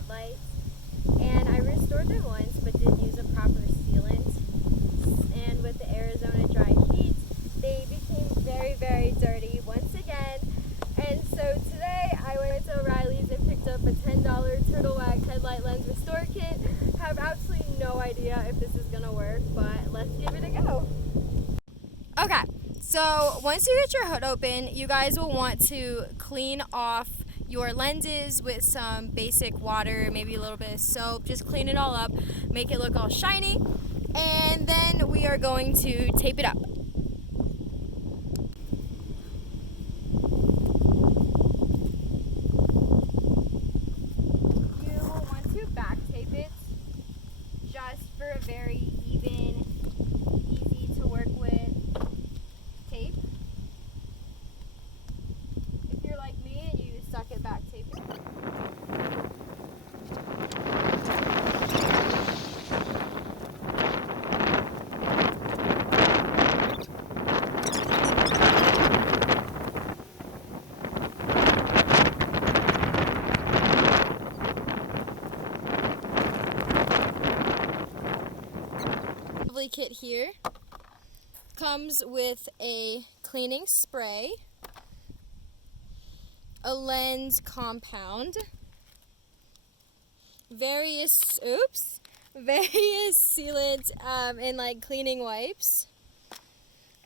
headlights, and I restored them once but didn't use a proper sealant, and with the Arizona dry heat they became very, very dirty once again. And so today I went to O'Reilly's and picked up a $10 Turtle Wax headlight lens restore kit. Have absolutely no idea if this is gonna work, but let's give it a go. Okay, so once you get your hood open, you guys will want to clean off your lenses with some basic water, maybe a little bit of soap. Just clean it all up, make it look all shiny, and then we are going to tape it up. You will want to back tape it just for a very even, easy to work with tape. If you're like me and you suck at back taping. Kit here comes with a cleaning spray, a lens compound, various sealant and like cleaning wipes,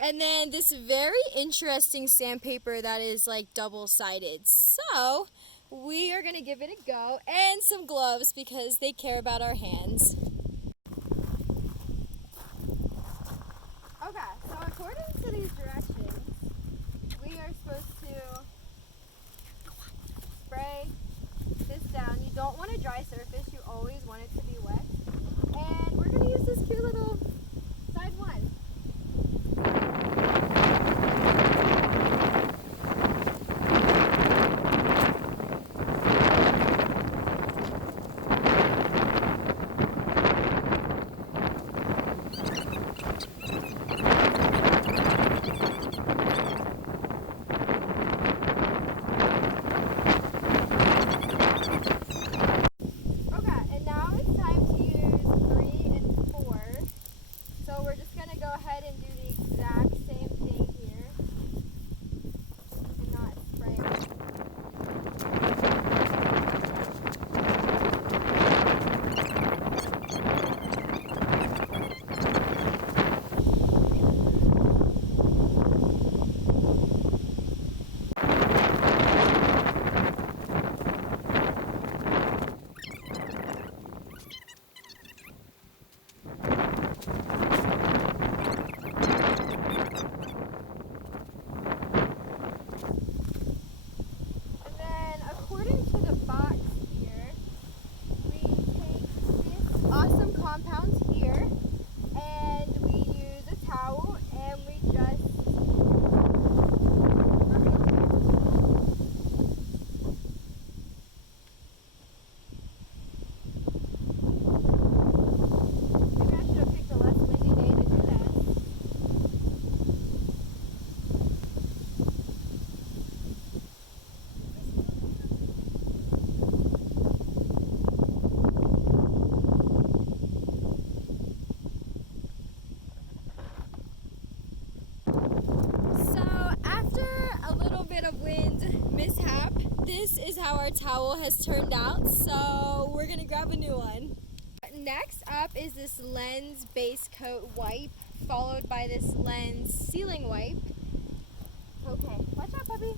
and then this very interesting sandpaper that is like double-sided. So we are gonna give it a go, and some gloves because they care about our hands. Okay, so according to these directions, we are supposed to spray this down. You don't want a dry surface, you always want it to be wet. And we're going to use this cute little side one. Compounds here, and we use a towel and we just maybe I should have picked a less windy day to do that. Of wind mishap, this is how our towel has turned out, so we're gonna grab a new one. Next up is this lens base coat wipe, followed by this lens sealing wipe. Okay, watch out, puppy.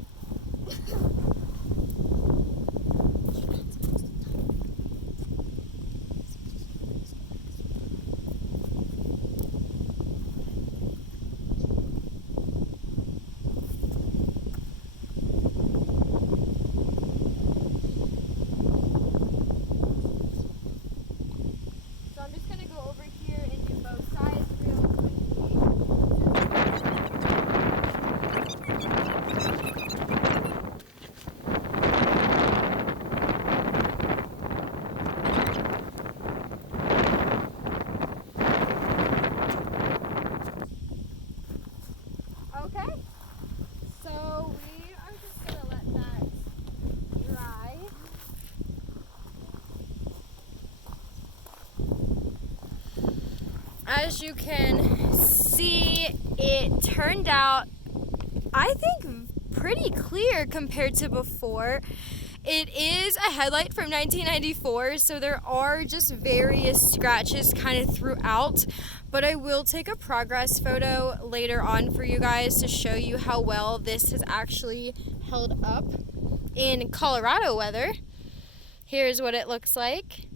as you can see, it turned out, I think, pretty clear compared to before. It is a headlight from 1994, so there are just various scratches kind of throughout, but I will take a progress photo later on for you guys to show you how well this has actually held up in Colorado weather. Here's what it looks like.